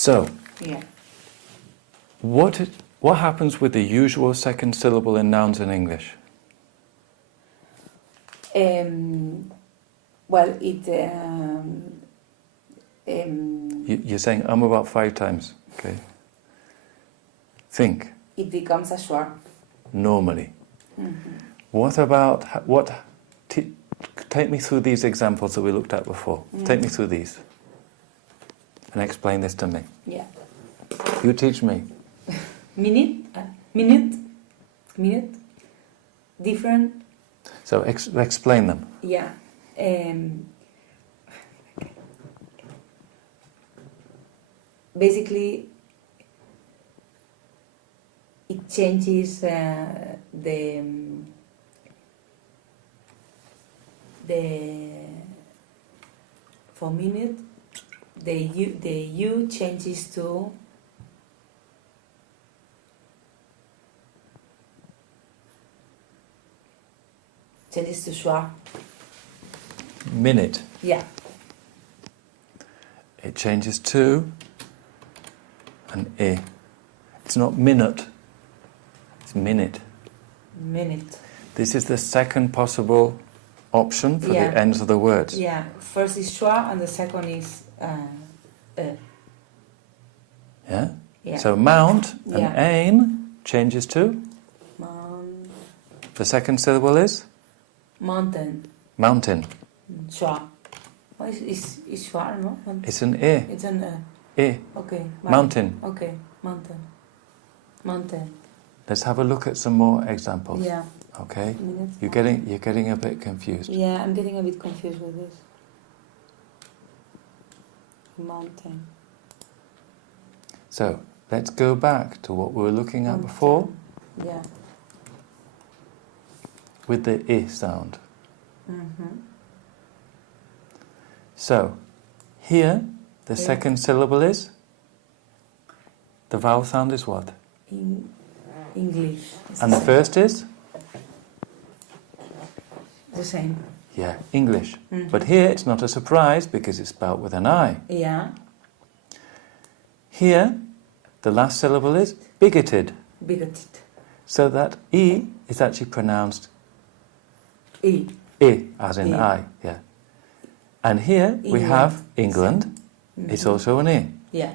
So, Yeah. what happens with the usual second syllable in nouns in English? Well, it. You're saying about 5 times. Okay. Think. It becomes a schwa. Normally. Mm-hmm. What about take me through these examples that we looked at before. Mm-hmm. Take me through these and explain this to me. Yeah. You teach me. Minute. Different. So explain them. Yeah. Basically, it changes the for minute the u changes to schwa. Minute. Yeah. It changes to an e. It's not minute. It's minute. Minute. This is the second possible option for the ends of the words. Yeah. First is schwa and the second is Yeah? Yeah. So mount and ain changes to? The second syllable is? Mountain. Mountain. Schwa. Oh, is schwa, no? It's an e. It's an E. Okay. Mountain. Okay. Mountain. Let's have a look at some more examples. Yeah. Okay? Minutes. You're getting a bit confused. Yeah, I'm getting a bit confused with this. Mountain. So, let's go back to what we were looking at before Yeah. with the I sound. Mm-hmm. So, here, the second syllable is? The vowel sound is what? English. And the first is? The same. Yeah, English. Mm-hmm. But here it's not a surprise because it's spelled with an I. Yeah. Here, the last syllable is bigoted. Bigoted. So that E is actually pronounced E. I, as in E. I. Yeah. And here we have England. Mm-hmm. It's also an E. Yeah.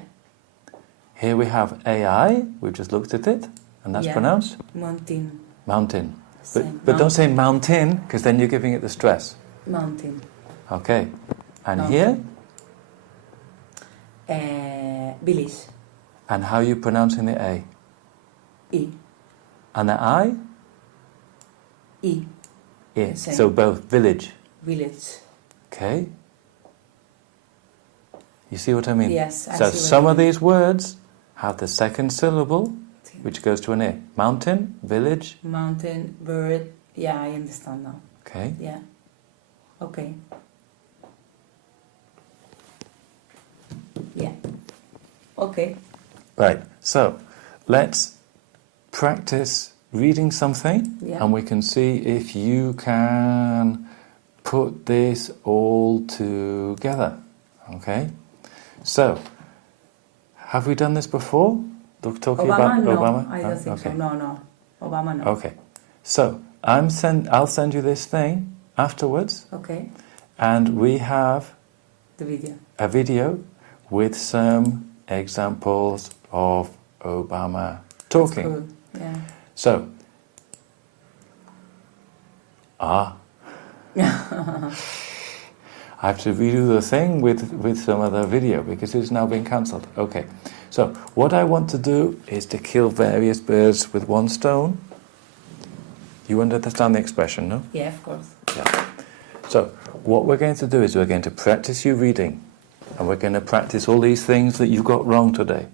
Here we have AI. We've just looked at it. And that's pronounced? Mountain. Mountain. Same. But don't say mountain, because then you're giving it the stress. Mountain. Okay. And Mountain. here? Village. And how are you pronouncing the A? E. And the I? E. E. Same. So both village. Village. Okay. You see what I mean? Yes, I so see what some you of mean. these words have the second syllable, which goes to an E. Mountain, village. Mountain, bird. Yeah, I understand now. Okay. Yeah. Okay. Yeah. Okay. Right. So let's practice reading something, Yeah. and we can see if you can put this all together. Okay. So, have we done this before? Talking about no, Obama? I don't think so. No. Obama, no. Okay. So, I'll send you this thing afterwards, Okay. and we have The video. a video with some examples of Obama talking. That's cool. Yeah. So, I have to redo the thing with some other video because it's now been cancelled. Okay, so what I want to do is to kill various birds with one stone. You understand the expression, no? Yeah, of course. Yeah. So what we're going to do is we're going to practice you reading, and we're going to practice all these things that you've got wrong today.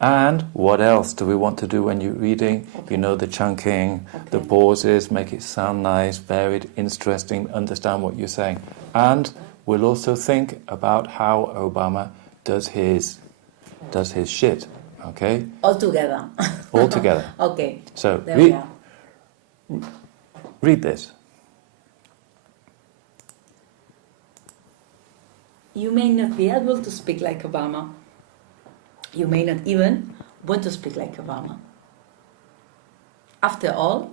And what else do we want to do when you're reading? Okay. You know, the chunking, the Okay. pauses, make it sound nice, varied, interesting, understand what you're saying. And we'll also think about how Obama does his shit, okay? All together. All together. Okay. So There we are. read this. You may not be able to speak like Obama. You may not even want to speak like Obama. After all,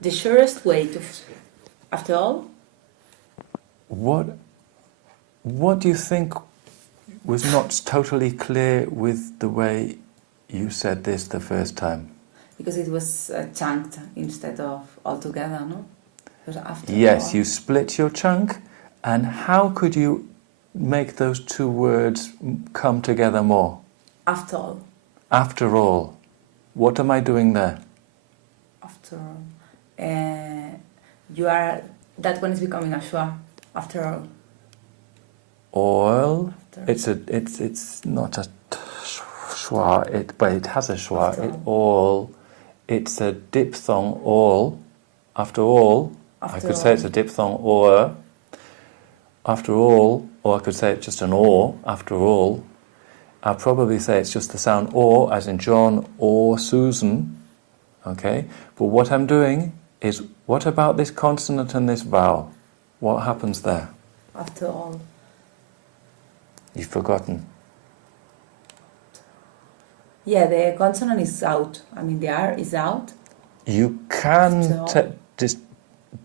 the surest way to... After all, What do you think was not totally clear with the way you said this the first time? because it was chunked instead of all together, no? Because after Yes, all, you split your chunk, and how could you make those two words come together more? After all. After all, what am I doing there? After all. You are... That one is becoming a schwa. After all. All. After. It's not a schwa, but it has a schwa. After It all. It's a diphthong. All. After all. I After could say all. it's a diphthong or. After all, or I could say it's just an or. After all. I'll probably say it's just the sound or, as in John or Susan. Okay? But what I'm doing is, what about this consonant and this vowel? What happens there? After all. You've forgotten. Yeah, the consonant is out. I mean, the R is out. You can After all. just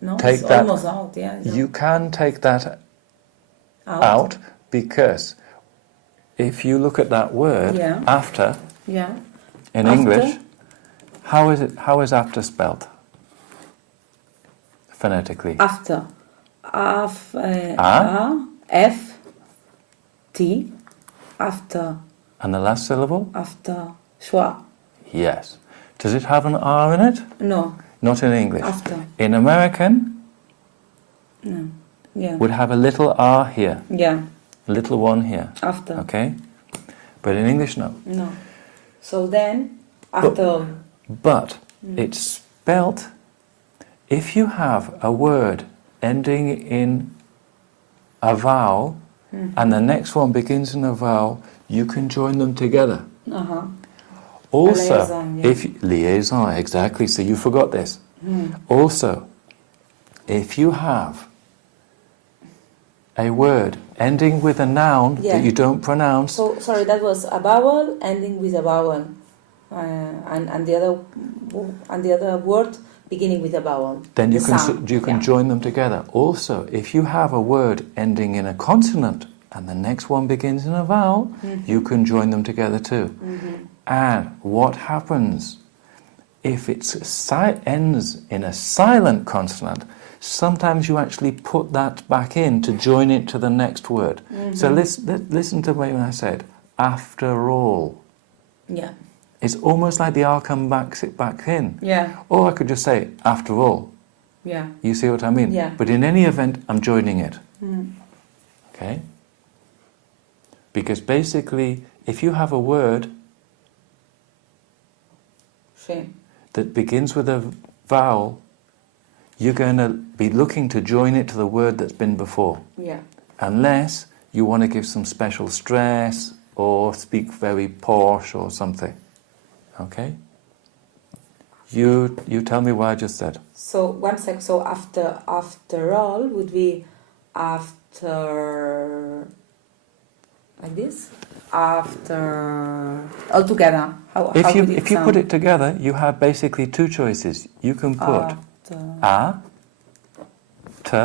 No, take it's that. almost out. Yeah. it's You can take that out because if you look at that word Yeah. after Yeah. in After? English, how is it? How is after spelled phonetically? After. F. T. After. And the last syllable? After. Schwa. Yes. Does it have an R in it? No. Not in English. After. In American, No. Yeah. would have a little R here, Yeah. a little one here. After. Okay? But in English, no. No. So then, after. But it's spelt, if you have a word ending in a vowel and the next one begins in a vowel, you can join them together. Uh-huh. Also, liaison, yeah. liaison, exactly, so you forgot this. Also, if you have a word ending with a noun Yeah. that you don't pronounce, So, sorry, that was a vowel ending with a vowel. And the other word beginning with a vowel. then you The can sound, you can yeah. join them together. Also, if you have a word ending in a consonant and the next one begins in a vowel, you can join them together too. And what happens if it ends in a silent consonant? Sometimes you actually put that back in to join it to the next word. So listen to me when I said after all. Yeah. It's almost like the R comes back in. Yeah. Or I could just say, after all. Yeah. You see what I mean? Yeah. But in any event, I'm joining it. Okay? Because basically, if you have a word Sí. that begins with a vowel, you're going to be looking to join it to the word that's been before. Yeah. Unless you want to give some special stress or speak very posh or something. Okay? You tell me what I just said. So, one sec. So, after all would be after... Like this? After... All together. How If you would it sound? put it together, you have basically two choices. You can put a, t,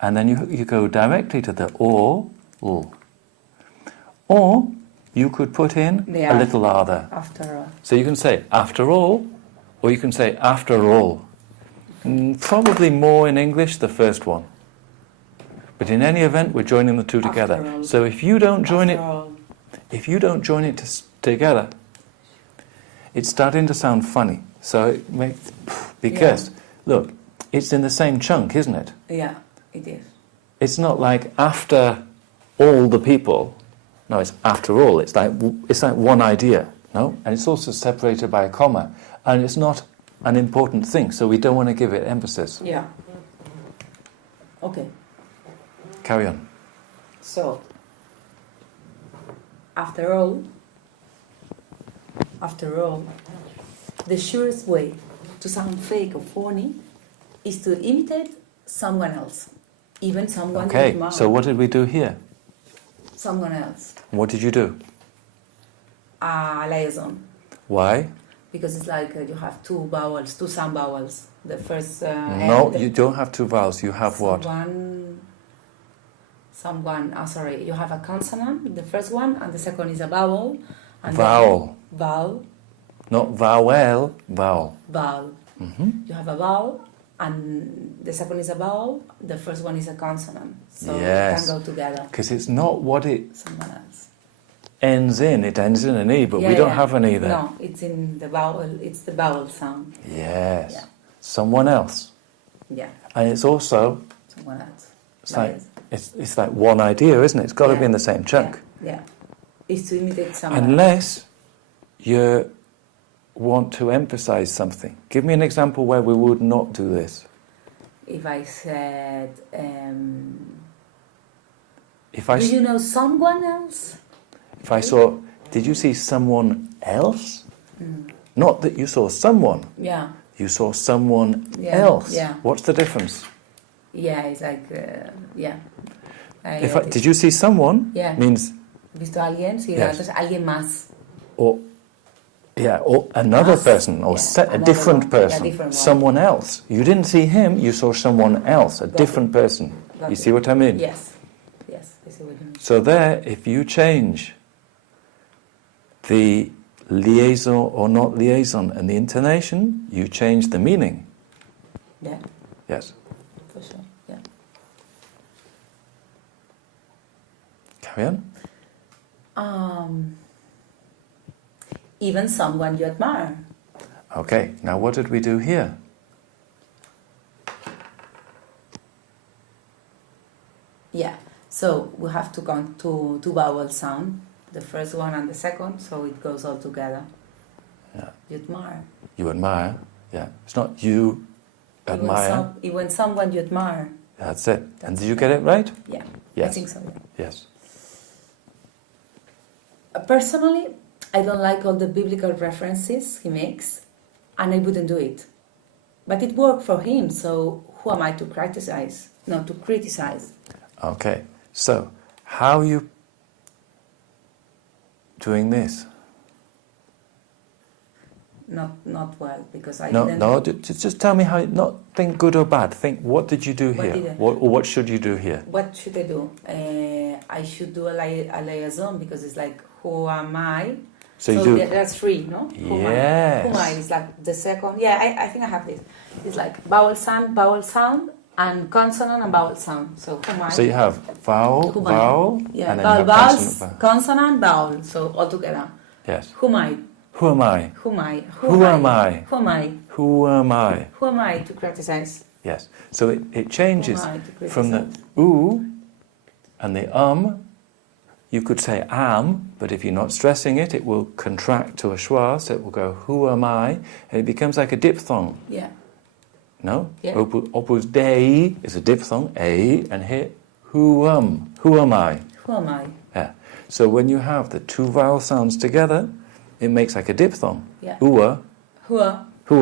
and then you go directly to the or, l. Or you could put in The a R. little r there. After all. So you can say after all, or you can say after all. Probably more in English, the first one. But in any event, we're joining the two together. After all. So if you don't join After it, all. if you don't join it together, it's starting to sound funny. So it makes, because look, it's in the same chunk, isn't it? Yeah, it is. It's not like after all the people. No, it's after all. It's like one idea. No, and it's also separated by a comma, and it's not an important thing. So we don't want to give it emphasis. Yeah. Okay. Carry on. So, after all, the surest way to sound fake or phony is to imitate someone else, even someone you Okay. admire. So what did we do here? Someone else. What did you do? a liaison. Why? Because it's like you have two vowels, two sound vowels. The first... No, you don't have two vowels. You have what? You have a consonant, the first one, and the second is a vowel. And Vowel. Vowel. Not vowel, vowel. Vowel. Mm-hmm. You have a vowel, and the second is a vowel, the first one is a consonant. So Yes. it can go together. Because it's not what it Someone else. ends in. It ends in an E, but we don't have an E there. No, it's in the vowel, it's the vowel sound. Yes. Yeah. Someone else. Yeah, And it's also, someone else. it's like one idea, isn't it? It's got to Yeah. be in the same chunk. Yeah. It's to imitate someone else. Unless you want to emphasize something. Give me an example where we would not do this. If I said, If I, do you know someone else? if I saw, did you see someone else? Mm. Not that you saw someone, Yeah. you saw someone Yeah, else. yeah. What's the difference? Yeah, it's like, yeah. Did you see someone? Yeah. Means, ¿Visto a alguien? Sí, Yes. entonces alguien más. or another Us. person, or Yeah, a another different one. person, A different one. someone else. You didn't see him, you saw someone else, a Got different person. Got You it. see what I mean? Yes. Yes, I see what you mean. So there, if you change the liaison or not liaison and the intonation, you change the meaning. Yeah, Yes. for sure. Yeah. Carry on. Even someone you admire. Okay, now what did we do here? Yeah. So we have to count two vowel sound, the first one and the second, so it goes all together. Yeah. You admire. You admire. Yeah. It's not you admire. Even someone you admire. That's it. And That's did you get it right? Yeah. Yes. I think so. Yeah. Yes. Personally, I don't like all the biblical references he makes, and I wouldn't do it. But it worked for him, so who am I to criticize? No, to criticize. Okay. So, how are you doing this? Not well, because I No, didn't... no. Just tell me how. Not think good or bad. Think what did you do What here? did I- What should you do here? What should I do? I should do a liaison, because it's like, who am I? So you do. That's three, no? Who am I? Yes. Who am I? It's like the second... Yeah, I think I have this. It's like vowel sound, and consonant and vowel sound. So who am I? So you have vowel, Who am I? vowel, Yeah, and then vowel, you have vowels, consonant, vowel. consonant, vowel. So all together. Yes. Who am I? Who am I? Who am I? Who am I? Who am I? Who am I? Who am I to criticize? Yes. So it changes Who am I to criticize? from the oo and the You could say am, but if you're not stressing it, it will contract to a schwa, so it will go who am I, and it becomes like a diphthong. Yeah. No? Yeah. Opus dei is a diphthong, a, and here who am I? Who am I? Yeah. So when you have the two vowel sounds together, it makes like a diphthong. Yeah. Ua, Who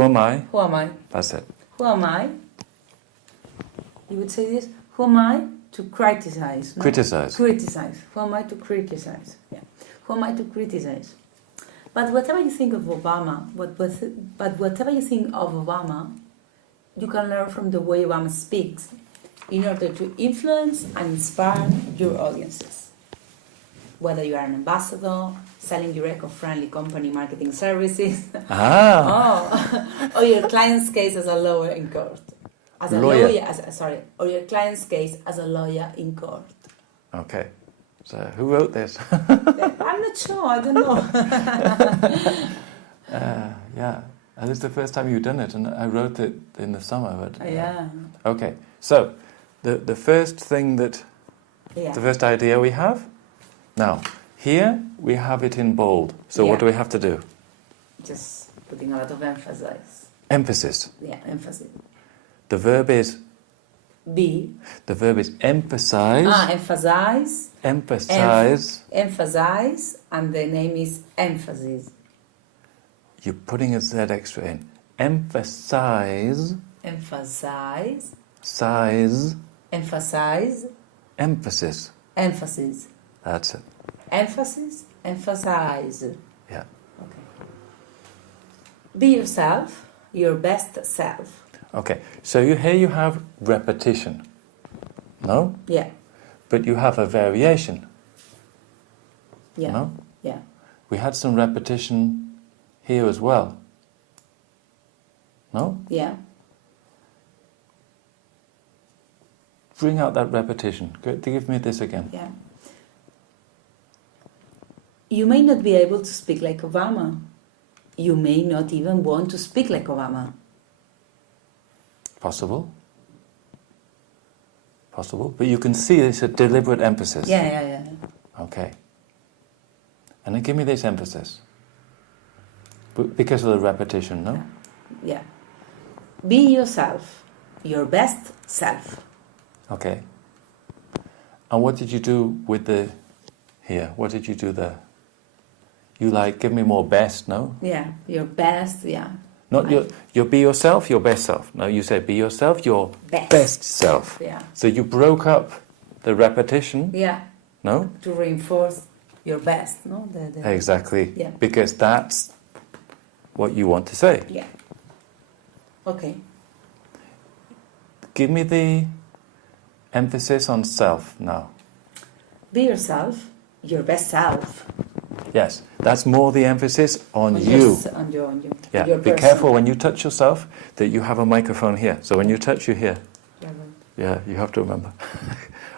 am I? Who am I? That's it. Who am I? You would say this. Who am I to criticize? No? Criticize. Criticize. Who am I to criticize? Yeah. Who am I to criticize? But whatever you think of Obama, but whatever you think of Obama, you can learn from the way Obama speaks in order to influence and inspire your audiences. Whether you are an ambassador, selling your eco-friendly company marketing services, or your client's case as a lawyer in court. As a lawyer, or your client's case as a lawyer in court. Okay. So who wrote this? I'm not sure, I don't know. Yeah. And this is the first time you've done it, and I wrote it in the summer. But, Yeah. Okay. So the first thing that, Yeah. the first idea we have, now here we have it in bold. So Yeah. what do we have to do? Just putting a lot of emphasis. Emphasis. Yeah, emphasis. The verb is B. The verb is emphasize. Emphasize. Emphasize. Emphasize, and the name is emphasis. You're putting a Z extra in. Emphasize. Emphasize. Size. Emphasize. Emphasis. Emphasis. That's it. Emphasis. Emphasize. Yeah. Okay. Be yourself, your best self. Okay, so here you have repetition. No? Yeah. But you have a variation. Yeah. No? Yeah. We had some repetition here as well. No? Yeah. Bring out that repetition. Give me this again. Yeah. You may not be able to speak like Obama. You may not even want to speak like Obama. Possible. Possible. But you can see it's a deliberate emphasis. Yeah. Okay. And then give me this emphasis. Because of the repetition, no? Yeah. Be yourself, your best self. Okay. And what did you do with the here? What did you do there? You give me more best, no? Yeah, your best, yeah. Not your be yourself, your best self. No, you said be yourself, your best self. Yeah. So you broke up the repetition. Yeah. No? To reinforce your best, no? Exactly. Yeah. Because that's what you want to say. Yeah. Okay. Give me the emphasis on self now. Be yourself, your best self. Yes, that's more the emphasis on you. On you. Yeah, Your be person. careful when you touch yourself that you have a microphone here. So when you touch you here, Yeah, right. yeah, you have to remember.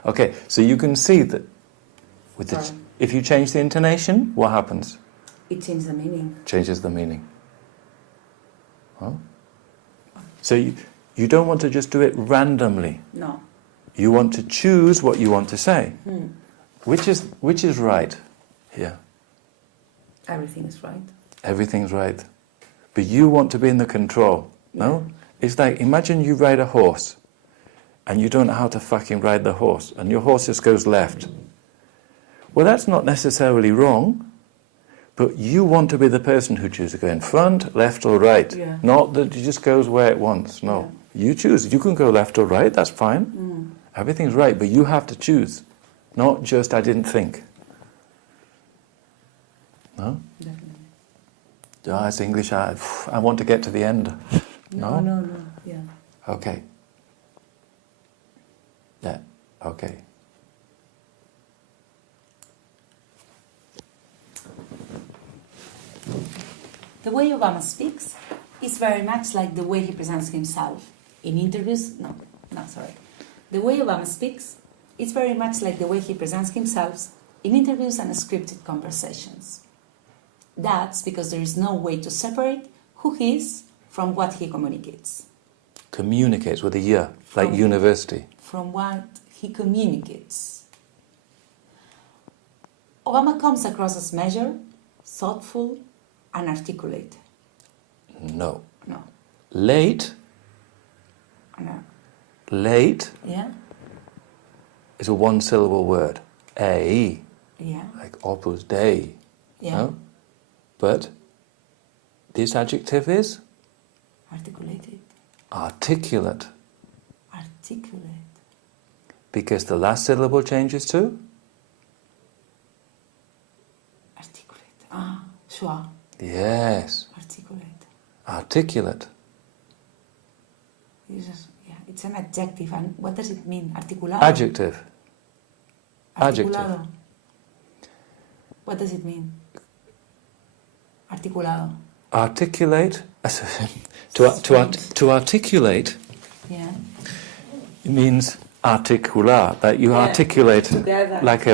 Okay, so you can see that with if you change the intonation, what happens? It changes the meaning. Changes the meaning. Huh? So you don't want to just do it randomly. No. You want to choose what you want to say. Which is right here? Everything is right. Everything's right. But you want to be in the control, no? It's like, imagine you ride a horse and you don't know how to fucking ride the horse and your horse just goes left. Well, that's not necessarily wrong, but you want to be the person who chooses to go in front, left or right. Yeah. Not that it just goes where it wants, no. Yeah. You choose. You can go left or right, that's fine. Everything's right, but you have to choose. Not just, I didn't think. No? Definitely. Oh, it's English. I want to get to the end. No? No. Yeah. Okay. Yeah. Okay. The way Obama speaks is very much like the way he presents himself in interviews. The way Obama speaks is very much like the way he presents himself in interviews and scripted conversations. That's because there is no way to separate who he is from what he communicates. Communicates with a year, like university. From what he communicates. Obama comes across as measured, thoughtful, and articulate. No. No. Late. No. Late. Yeah. Is a one-syllable word. A. Yeah. Like Opus Dei. Yeah. No? But this adjective is? Articulated. Articulate. Articulate. Because the last syllable changes to? Articulate. Sure. Yes. Articulate. Articulate. It's an adjective. And what does it mean? Articulado. Adjective. Articulado. Adjective. What does it mean? Articulado. Articulate. To articulate. Yeah. It means articular, that you articulate together. like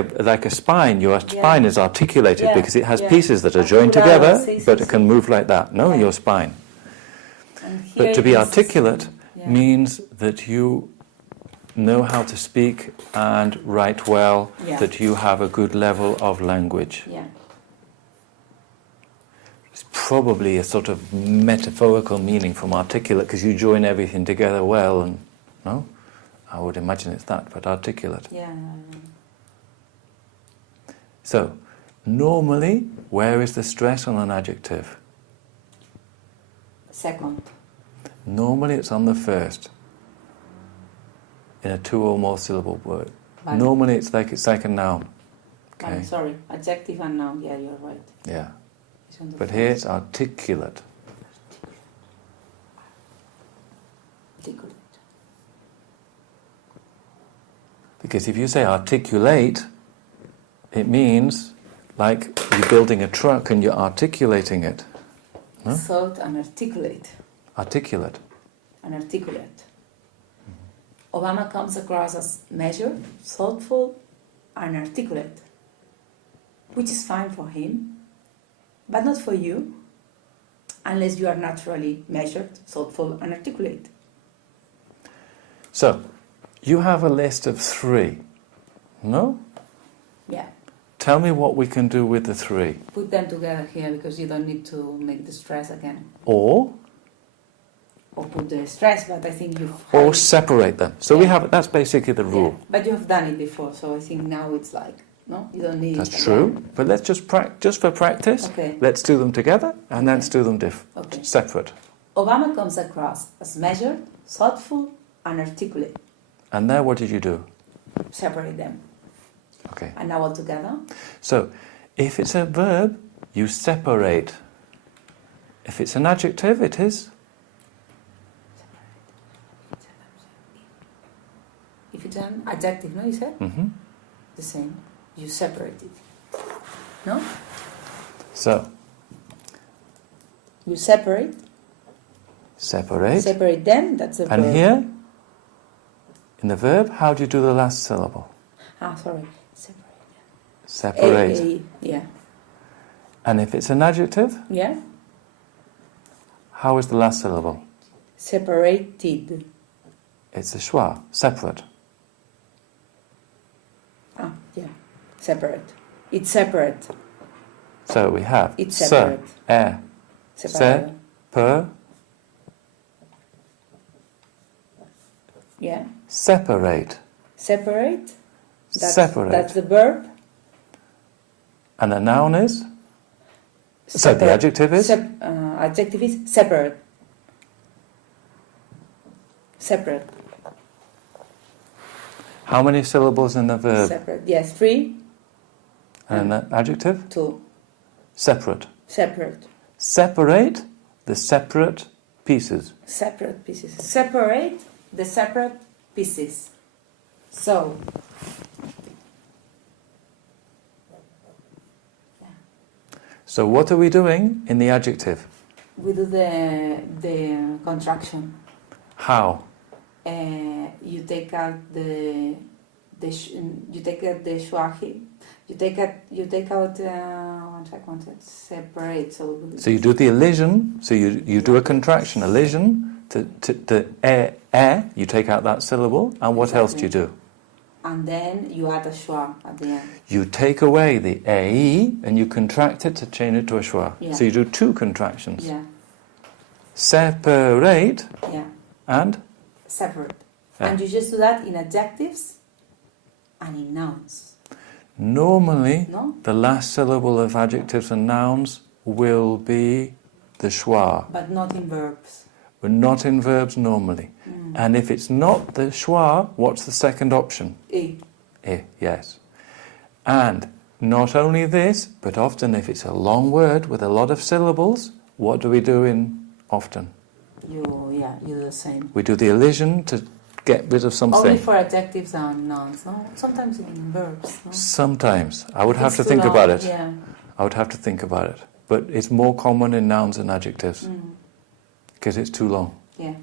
a spine. Your spine is articulated because it has pieces that are joined Articulado, together, but it can move like that. No, your spine. But to be articulate means that you know how to speak and write well, that you have a good level of language. Yeah. It's probably a sort of metaphorical meaning from articulate, because you join everything together well, and no? I would imagine it's that, but articulate. Yeah. So, normally, where is the stress on an adjective? Second. Normally it's on the first, in a two or more syllable word. Vale. Normally it's like a noun. Okay? Sorry, adjective and noun. Yeah, you're right. Yeah. But here it's articulate. Articulate. Because if you say articulate, it means like you're building a truck and you're articulating it. No? Thought and articulate. Articulate. And articulate. Obama comes across as measured, thoughtful, and articulate, which is fine for him, but not for you, unless you are naturally measured, thoughtful, and articulate. So, you have a list of 3, no? Yeah. Tell me what we can do with the 3. Put them together here because you don't need to make the stress again. Or Put the stress, but I think you've... Or separate them. So we have, that's basically the rule. Yeah, but you have done it before, so I think now it's like, no, you don't need it. That's true. But let's just for practice, Okay. let's do them together and then let's do them Okay. separate. Obama comes across as measured, thoughtful, and articulate. And there, what did you do? Separate them. Okay. And now all together. So, if it's a verb, you separate. If it's an adjective, it is? If it's an adjective, no, you said? Mm-hmm. The same. You separate it. No? So, You separate. separate. Separate them, that's a And verb. here, in the verb, how do you do the last syllable? Sorry. Separate them. Separate. Yeah. And if it's an adjective, Yeah? how is the last syllable? Separated. It's a schwa, separate. Yeah. Separate. It's separate. So we have It's separate. Separate. per, Yeah. separate. Separate. Separate. That's the verb. And the noun is? So the Separate. adjective is? Adjective is separate. Separate. How many syllables in the verb? Separate. Yes, 3. And an adjective? 2. Separate. Separate. Separate the separate pieces. Separate pieces. Separate the separate pieces. So. So what are we doing in the adjective? We do the contraction. How? You take out the schwache. You take out one second. Separate. So you do the elision. So you do a contraction. Elision to air. You take out that syllable. And what else do you do? And then you add a schwa at the end. You take away the ae and you contract it to change it to a schwa. Yeah. So you do 2 contractions. Yeah. Separate Yeah. and? Separate. Yeah. And you just do that in adjectives and in nouns. Normally, No? the last syllable of adjectives and nouns will be the schwa. But not in verbs. But not in verbs normally. And if it's not the schwa, what's the second option? E. Yes. And not only this, but often if it's a long word with a lot of syllables, what do we do in often? You do the same. We do the elision to get rid of something. Only for adjectives and nouns, no? Sometimes in verbs, no? Sometimes. I would If have it's to too think long, about it. Yeah. I would have to think about it. But it's more common in nouns and adjectives because it's too long. Yeah.